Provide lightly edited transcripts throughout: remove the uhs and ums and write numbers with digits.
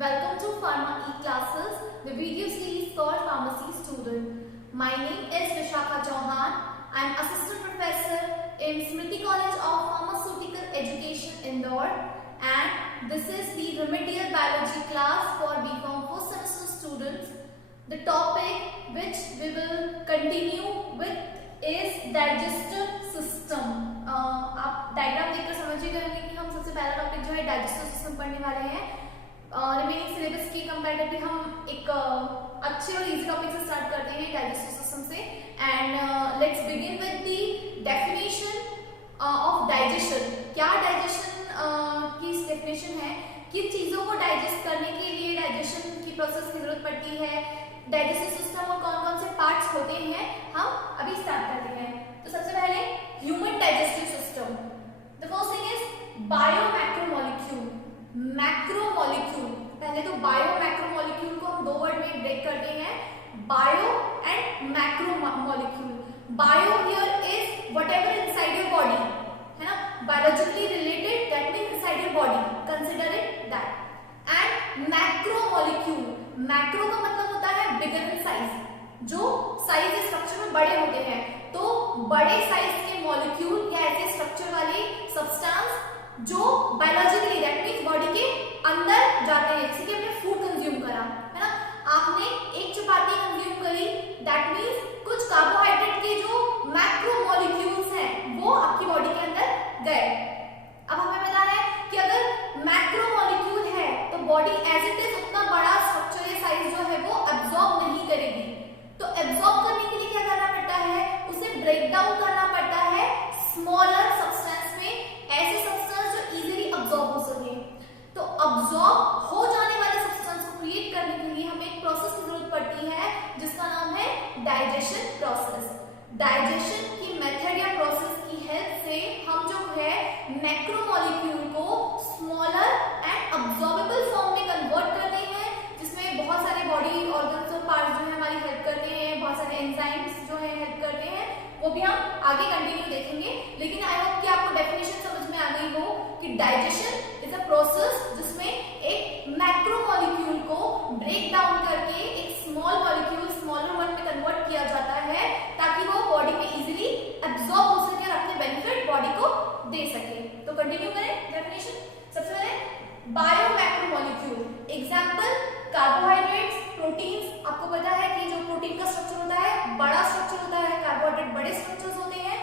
Welcome to Pharma E-Classes, the video series called Pharmacy Student. My name is Vishakha Chauhan. I am Assistant Professor in Smriti College of Pharmaceutical Education, Indore, and this is the Remedial Biology class for BCom first semester students. The topic which we will continue with is digestive system. आप diagram देखकर समझ ही गए कि हम सबसे पहला topic जो है डाइजेस्टिव सिस्टम पढ़ने वाले हैं. रिमेनिंग सिलेबस की कंपैरेटिवली हम एक अच्छे और इजी टॉपिक से स्टार्ट करते हैं डाइजेस्टिव सिस्टम से. And let's begin with the definition of digestion. क्या डाइजेशन की डेफिनेशन है? किन चीजों को डाइजेस्ट करने के लिए डाइजेशन की प्रोसेस की जरूरत पड़ती है, डाइजेस्टिव सिस्टम और कौन कौन से पार्ट्स होते हैं, हम अभी स्टार्ट करते हैं. तो सबसे पहले human digestive system. The first thing is bio macromolecule. Macromolecule, पहले तो बायो मैक्रोमोलिक्यूल को हम दो वर्ड में ब्रेक करते हैं, bio and macromolecule. Bio here is whatever inside your body, है ना, biologically related, that means inside your body, consider it that. And macromolecule, macro का मतलब होता है बिगर इन साइज, जो साइज स्ट्रक्चर में बड़े होते हैं. तो बड़े साइज के मॉलिक्यूल या ऐसे स्ट्रक्चर वाले सब्सटेंस जो बायोलॉजिकली दैट मींस बॉडी के अंदर जाते हैं. जैसे कि आपने फूड कंज्यूम करा, है ना, आपने एक चपाती कंज्यूम करी, दैट मींस कुछ कार्बोहाइड्रेट के जो मैक्रोमोलिक्यूल्स हैं वो आपकी बॉडी के अंदर गए. अब हमें पता है कि अगर मैक्रोमोलिक्यूल है तो बॉडी एज इट इज उतना बड़ा स्ट्रक्चर या साइज जो है वो एब्जॉर्ब नहीं करेगी. तो एब्जॉर्ब करने के लिए क्या करना पड़ता है? उसे ब्रेक डाउन करना पड़ता है स्मॉलर सब्सटेंस में, ऐसे सब्सटेंस जो इजीली एब्जॉर्ब हो सके. तो एब्जॉर्ब हो जाने वाले सब्सटेंस को क्रिएट करने के लिए हमें एक प्रोसेस की जरूरत पड़ती है जिसका नाम है डाइजेशन प्रोसेस. डाइजेशन की मेथड या प्रोसेस की हेल्प से हम जो है मैक्रोमोलिक्यूल को स्मॉलर एंड एब्जॉर्बेबल फॉर्म में कन्वर्ट करते हैं, जिसमें बहुत सारे बॉडी ऑर्गन्स और पार्ट्स जो है हमारी हेल्प करते हैं, बहुत सारे एंजाइम्स जो है हेल्प करते हैं. वो भी हम आगे कंटिन्यू देखेंगे. लेकिन आई होप कि आपको डेफिनेशन समझ में आ गई हो कि डाइजेशन इज अ प्रोसेस जिसमें एक मैक्रोमोलिक्यूल को ब्रेक डाउन करके एक स्मॉल मॉलिक्यूल स्मॉलर वन में कन्वर्ट किया जाता है ताकि वो बॉडी में इजीली एब्जॉर्ब हो सके और अपने बेनिफिट बॉडी को दे सके. तो कंटिन्यू करें डेफिनेशन. सबसे पहले bio macromolecule. Example carbohydrates, proteins. आपको पता है कि जो प्रोटीन का स्ट्रक्चर होता है बड़ा स्ट्रक्चर होता है, कार्बोहाइड्रेट बड़े स्ट्रक्चर्स होते हैं.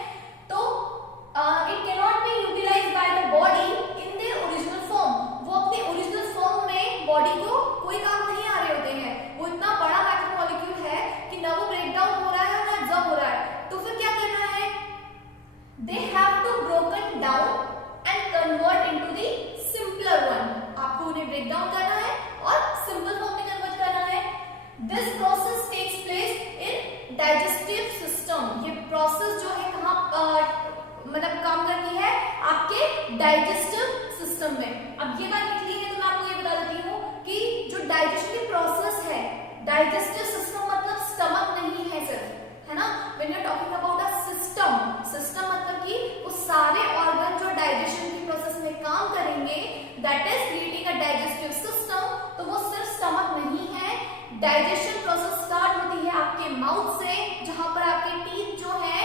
तो it can not be utilized by the body in their original form. वो अपने ओरिजिनल फॉर्म में बॉडी को कोई काम नहीं आ रहे होते हैं. वो इतना बड़ा मैक्रोमोलिक्यूल है कि ना वो ब्रेक डाउन हो रहा है ना एब्जॉर्ब हो रहा है. तो फिर क्या करना है? They have to broken down and convert into the simpler one. आपको उन्हें ब्रेक डाउन करना है और सिंपल फॉर्म में कन्वर्ट करना है. This process takes place in digestive system. ये प्रोसेस जो है कहाँ मतलब काम करती है? आपके डाइजेस्टिव सिस्टम में. अब ये बात निकली है तो मैं आपको ये बता देती हूँ कि जो डाइजेशन की प्रोसेस है, डाइजेस्टिव सिस्टम मतलब स्टमक नहीं है सिर्फ, है ना. When you are talking about a system, system मतलब कि वो सारे ऑर्गन जो डाइजेशन की प्रोसेस में काम करेंगे, that is creating a digestive system. तो वो सिर्फ स्टमक नहीं है. डाइजेशन प्रोसेस स्टार्ट होती है आपके माउथ से, जहां पर आपके टीथ जो है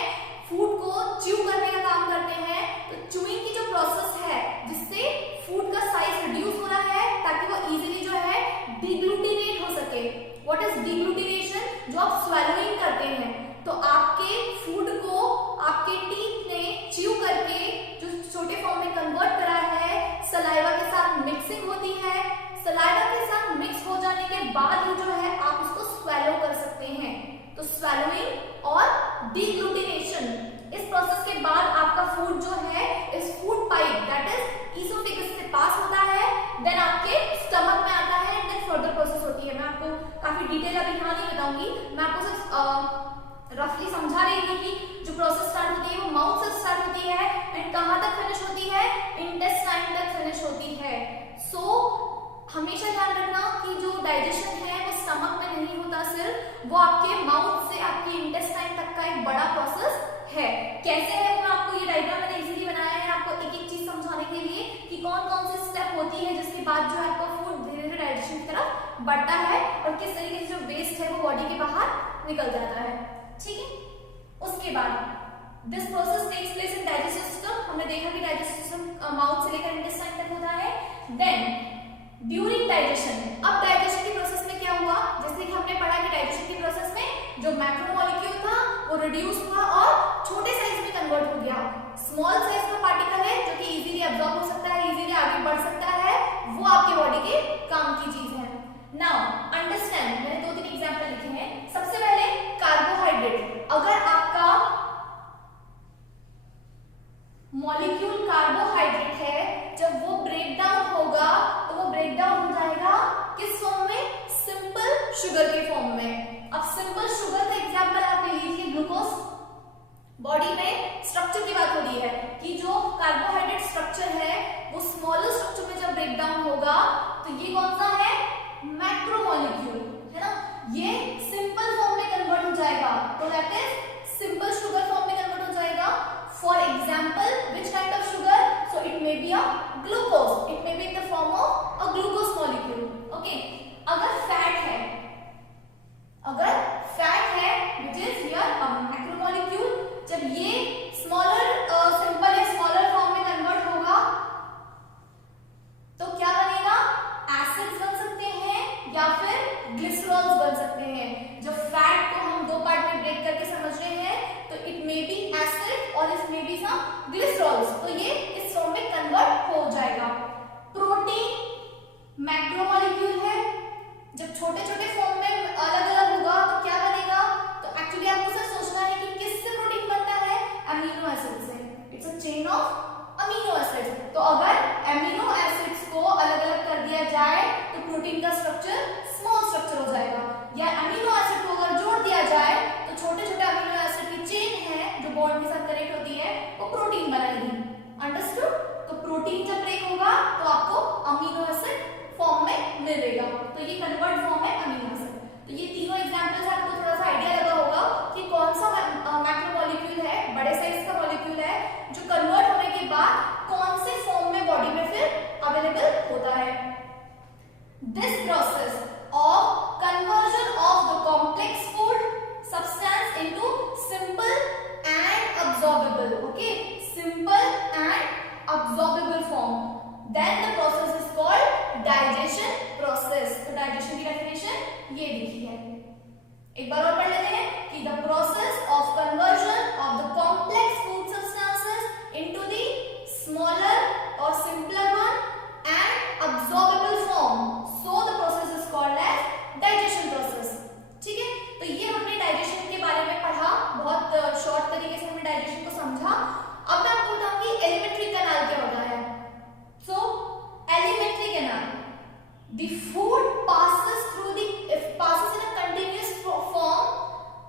फूड को च्यू करने का काम करते हैं. तो च्यूइंग की जो प्रोसेस है जिससे फूड का साइज रिड्यूस हो रहा है ताकि वो इजीली जो है डिग्लूटिनेट हो सके. What is deglutination? जो आप स्वेलोइंग करते हैं. तो आपके फूड को आपके टीथ ने च्यू करके जो छोटे फॉर्म में कन्वर्ट करा है, सलाइवा के साथ मिक्सिंग होती है. सलाइवा के साथ मिक्स हो जाने के बाद ही जो है आप उसको स्वेलो कर सकते हैं. तो स्वेलोइंग और डिग्लूटिनेशन, इस प्रोसेस के बाद आपका फूड जो है इस food pipe that is oesophagus से पास होता है, देन आपके स्टमक में आता है, देन फर्दर प्रोसेस होती है. मैं आपको काफी डिटेल अभी यहाँ नहीं बताऊंगी, मैं आपको सिर्फ रफली समझा रही थी कि जो प्रोसेस स्टार्ट होती है वो माउथ से स्टार्ट होती है एंड कहाँ तक फिनिश होती है? इंटेस्टाइन तक फिनिश होती है. सो हमेशा ध्यान रखना कि जो डाइजेशन है वो स्टमक में नहीं होता सिर्फ, वो आपके माउथ से आपके इंटेस्टाइन तक का एक बड़ा प्रोसेस है. कैसे है वो मैं आपको ये डायग्राम मैंने इजीली बनाया है आपको एक एक चीज समझाने के लिए कि कौन कौन सी स्टेप होती है जिसके बाद जो आपका फूड धीरे धीरे डाइजेशन डाइजेशन की तरफ बढ़ता है और किस तरीके से जो वेस्ट है वो बॉडी के बाहर निकल जाता है। ठीक है, उसके बाद this process takes place in digestive system. हमने देखा कि डाइजेस्टिव सिस्टम माउथ से लेकर इंटेस्टाइन तक होता है। देन ड्यूरिंग डाइजेशन, अब डाइजेशन की प्रोसेस में क्या हुआ, जैसे कि हमने पढ़ा कि डाइजेशन की प्रोसेस में जो मैक्रोमोलेक्यूल था वो रिड्यूस हुआ और छोटे साइज में कन्वर्ट हो गया। स्मॉल साइज का पार्टिकल है जो कि इजीली अब्सॉर्ब हो सकता है, इजीली आगे बढ़ सकता है, वो आपके बॉडी के काम की चीज है। नाउ अंडरस्टैंड, मैंने 2-3 एग्जांपल लिखे हैं। सबसे पहले कार्बोहाइड्रेट, अगर आपका मॉलिक्यूल कार्बोहाइड्रेट है, जब वो ब्रेक डाउन होगा तो वो ब्रेक डाउन हो जाएगा किस फॉर्म में, सिंपल शुगर के फॉर्म में। अब सिंपल शुगर का एग्जांपल आप ले लीजिए ग्लूकोज। बॉडी में स्ट्रक्चर की बात हो रही है कि जो कार्बोहाइड्रेट स्ट्रक्चर है वो स्मॉलर स्ट्रक्चर में जब ब्रेक डाउन होगा तो ये कौन सा है, मैक्रोमोलेक्यूल है ना, ये सिंपल फॉर्म में कन्वर्ट हो जाएगा, तो that is simple sugar form में कन्वर्ट हो जाएगा। For example, which kind of sugar? So it may be a glucose. It may be in the form of a glucose molecule. Okay. अगर fat है, which is here a macromolecule, जब ये smaller simple या smaller form में convert होगा तो क्या बनेगा, एसिड्स बन सकते हैं या फिर ग्लिसरॉल्स बन सकते हैं। जब फैट को हम 2 पार्ट में ब्रेक करके समझ रहे हैं तो इट मे बी एसिड और it may be some glycerols, तो ये इस फॉर्म में कन्वर्ट हो जाएगा। प्रोटीन मैक्रोमोलेक्यूल है, जब छोटे छोटे फॉर्म में अलग अलग होगा तो क्या बनेगा, तो एक्चुअली आपको सर सोचना है कि किससे प्रोटीन बनता है, अमीनो एसिड से। It's a chain of amino acids. तो अगर अमीनो एसिड्स को अलग अलग कर दिया जाए तो प्रोटीन का स्ट्रक्चर स्मॉल स्ट्रक्चर हो जाएगा, या अमीनो एसिड को अगर जोड़ दिया जाए तो छोटे छोटे अमीनो एसिड की चेन है जो बॉन्ड के साथ कनेक्ट होती है वो प्रोटीन बनाएगी। अंडरस्टूड? तो प्रोटीन जब ब्रेक होगा तो आपको अमीनो एसिड फॉर्म में मिलेगा, तो ये कन्वर्ट फॉर्म है अमीनो एसिड। तो ये तीनों एग्जांपल्स आपको थोड़ा सा आइडिया लगा होगा कि कौन सा मैक्रोमोलेक्यूल है, बड़े साइज का मॉलिक्यूल है जो कन्वर्ट होने के बाद कौन से फॉर्म में बॉडी में फिर अवेलेबल होता है। This process of conversion of the complex food substance into simple and absorbable, okay, simple and absorbable form, then the process is called digestion process। तो digestion की definition ये लिखी है, एक बार और पढ़ लेते हैं कि the process of conversion of the complex food substances into the smaller or simpler one and absorbable form, so the process is called as digestion process। ठीक है, तो ये हमने डाइजेशन के बारे में पढ़ा, बहुत शॉर्ट तरीके से हमने डाइजेशन को समझा। अब मैं आपको बताऊंगी एलिमेंट्री कैनाल क्या होता है। So alimentary canal, the food passes in a continuous form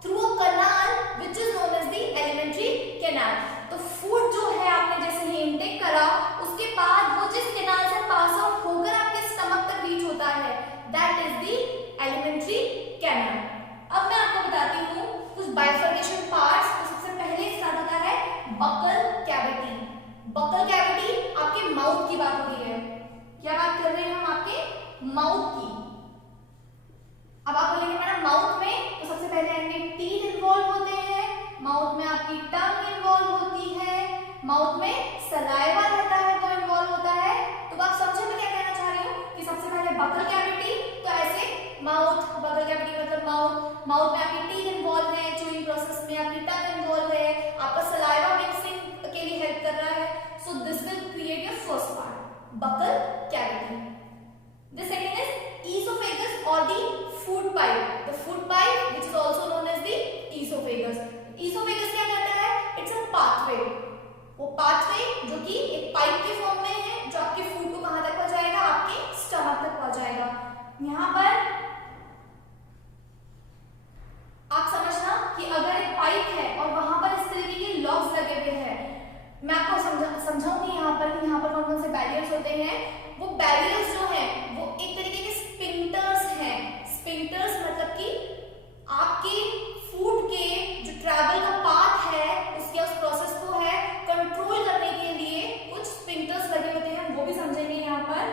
through a canal which is known as the elementary canal। तो फूड जो है आपने जैसे ही इनटेक करा उसके बाद वो जिस कैनाल से पास आउट होकर आपके स्टमक तक रीच होता है, that is the alimentary canal. अब मैं आपको बताती हूँ कुछ बाइफर्केशन पार्ट्स। तो सबसे पहले स्टार्ट होता है बकल कैविटी। बकल कैविटी आपके माउथ की बात हो रही है, क्या बात कर रहे हैं हम, आपके माउथ की। अब आप बोलेंगे मैडम माउथ में, तो सबसे पहले आपके टीथ इन्वॉल्व होते हैं, माउथ में आपकी टंग इन्वॉल्व होती है, माउथ में सलाइवा रहता है वो इन्वॉल्व होता है। तो आप समझे मैं क्या कहना चाह रही हूँ कि सबसे पहले बकल कैविटी, तो ऐसे माउथ, बकल कैविटी मतलब माउथ में आपकी टीथ इन्वॉल्व है, च्यूइंग प्रोसेस में आपकी टंग इन्वॉल्व है, आपका सलाइवा मिक्सिंग के लिए हेल्प कर रहा है। So this will create your first part, buccal cavity. The second is esophagus or the food pipe। The food pipe which is also known as the esophagus। Esophagus क्या करता है? It's a pathway। वो pathway जो कि एक pipe के form में है जो आपके फूड को कहां तक पहुंचाएगा, आपके स्टमक तक पहुंचाएगा। यहाँ पर आप समझना कि अगर एक पाइप है और वहां पर इस तरीके के लॉक्स लगे हुए हैं, मैं आपको समझाऊंगी यहाँ पर कौन कौन से बैरियर्स होते हैं। वो बैरियर्स जो हैं वो एक तरीके के स्पिंक्टर्स हैं। स्पिंक्टर्स मतलब कि आपके फूड के जो ट्रैवल का पाथ है उसके उस प्रोसेस को है कंट्रोल करने के लिए कुछ स्पिंक्टर्स लगे होते हैं, वो भी समझेंगे यहाँ पर।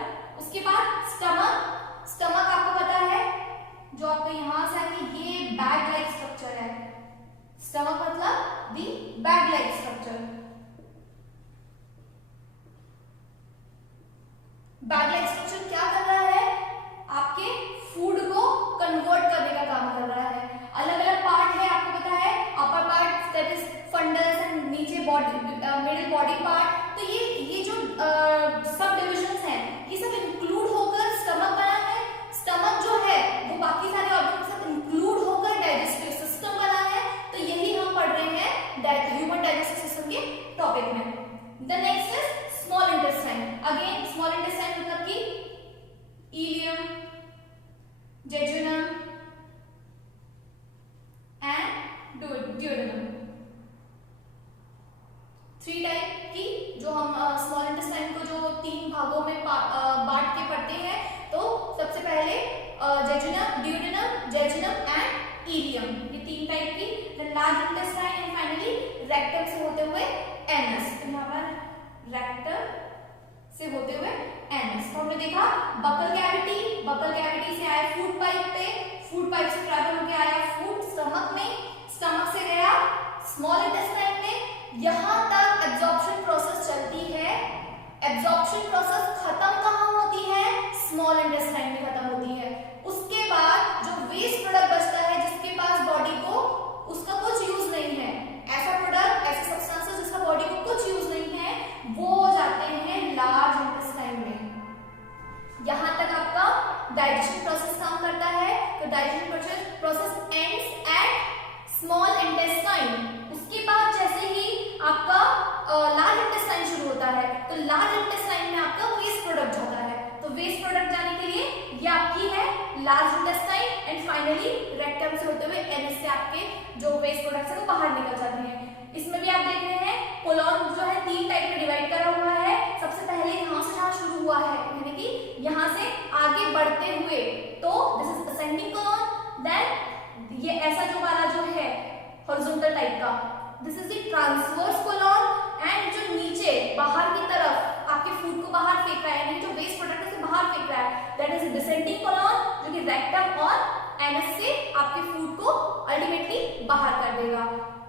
उसके बाद स्टमक कन्वर्ट करने का काम कर रहा है। अलग अलग पार्ट है, आपको पता है upper part that is fundus and नीचे बॉडी मिडिल बॉडी पार्ट। तो ये जो सब डिविजन्स हैं ये सब इंक्लूड होकर स्टमक बना है। स्टमक जो है वो बाकी सारे ऑर्गन के साथ इंक्लूड होकर डाइजेस्टिव सिस्टम बना है। तो यही हम पढ़ रहे हैं ह्यूमन डाइजेस्टिव सिस्टम के टॉपिक में। The next is small intestine. Again small intestine मतलब कि ileum, jejunum and duodenum, 3 type की जो हम स्मॉल इंटेस्टाइन को जो 3 भागों में बांट के पढ़ते हैं। तो सबसे पहले jejunum, duodenum, jejunum and ileum, ये 3 टाइप की। Then large intestine and finally rectum से होते हुए एनस। तो यहाँ पर रेक्टम से होते हुए एनस। तो हमने देखा बकल कैविटी से आया फूड पाइप पे, फूड पाइप से ट्रैवल होकर आया फूड स्टमक में, स्टमक से गया स्मॉल इंटेस्टाइन में। यहां तक एब्जॉर्प्शन प्रोसेस चलती है। एब्जॉर्प्शन प्रोसेस खत्म कहां होती है? स्मॉल इंटेस्टाइन में खत्म होती है। उसके बाद जो वेस्ट प्रोडक्ट बचता है जिसके पास बॉडी को उसका कुछ यूज नहीं है, ऐसा प्रोडक्ट, ऐसे सब्सटेंसेस जिसका बॉडी को कुछ यूज नहीं है, वो जाते हैं लार्ज इंटेस्टाइन में। यहां तक आपका डाइजेशन प्रोसेस काम करता है। तो digestion process ends at small intestine. उसके बाद जैसे ही आपका लार्ज इंटेस्टाइन शुरू होता है तो लार्ज इंटेस्टाइन में आपका वेस्ट प्रोडक्ट जाता है। तो वेस्ट प्रोडक्ट जाने के लिए ये आपकी है large intestine and finally rectum से होते हुए एनस से आपके जो वेस्ट प्रोडक्ट्स है वो बाहर निकल जाते हैं। इसमें भी आप देख रहे हैं कोलॉन जो है 3 टाइप में डिवाइड करा हुआ है। सबसे पहले यहाँ से जहाँ शुरू हुआ है यानी कि यहाँ से आगे बढ़ते हुए तो this is ascending colon. Then ये ऐसा जो वाला जो है हॉरिजॉन्टल टाइप का, this is the transverse colon. And जो नीचे बाहर की तरफ आपके फूड को बाहर फेंक रहा है यानी जो वेस्ट प्रोडक्ट है उसे बाहर फेंक रहा है, दैट इज डिसेंडिंग कोलॉन, जो कि रेक्टम और एनस से आपके फूड को अल्टीमेटली बाहर कर देगा।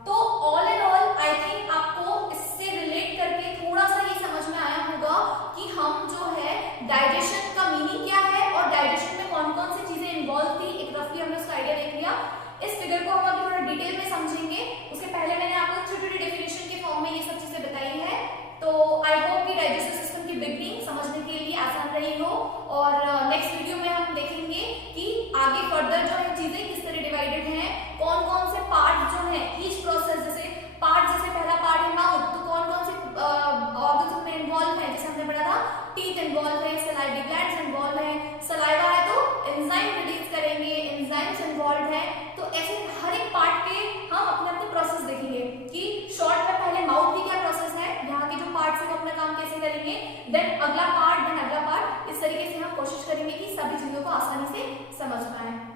तो all and all I think आपको इससे रिलेट करके थोड़ा सा ये समझ में आया होगा कि हम जो है डाइजेशन का मीनिंग क्या है और डाइजेशन में कौन कौन सी चीजें इन्वॉल्व थी। एक रफली हमने उसका आइडिया देख लिया। इस फिगर को हम अभी थोड़ा डिटेल में समझेंगे। उसके पहले मैंने आपको छोटी छोटी डेफिनेशन के फॉर्म में ये सब चीजें बताई है। तो आई होप कि डाइजेस्टिव सिस्टम की बिगनिंग समझने के लिए आसान रही हो। और नेक्स्ट वीडियो में हम देखेंगे कि आगे फर्दर जो है चीजें किस तरह डिवाइडेड हैं, कौन कौन से पार्ट जो है ईच प्रोसेस, जैसे पार्ट, जैसे पहला पार्ट है माउथ, तो कौन कौन से ऑर्गन्स उसमें इन्वॉल्व है। जैसे हमने पढ़ा था टीथ इन्वॉल्व है, सलाइवरी ग्लैंड्स इन्वॉल्व है, सलाइवा है तो एंजाइम रिलीज करेंगे, एंजाइम्स इन्वॉल्व है। तो ऐसे हर एक पार्ट के हम अपने अपने प्रोसेस देखेंगे कि शॉर्ट में पहले माउथ की क्या प्रोसेस है, यहाँ के जो पार्ट्स है वो अपना काम कैसे करेंगे, देन अगला पार्ट, देन अगला पार्ट। इस तरीके से हम कोशिश करेंगे कि सभी चीजों को आसानी से समझ पाए।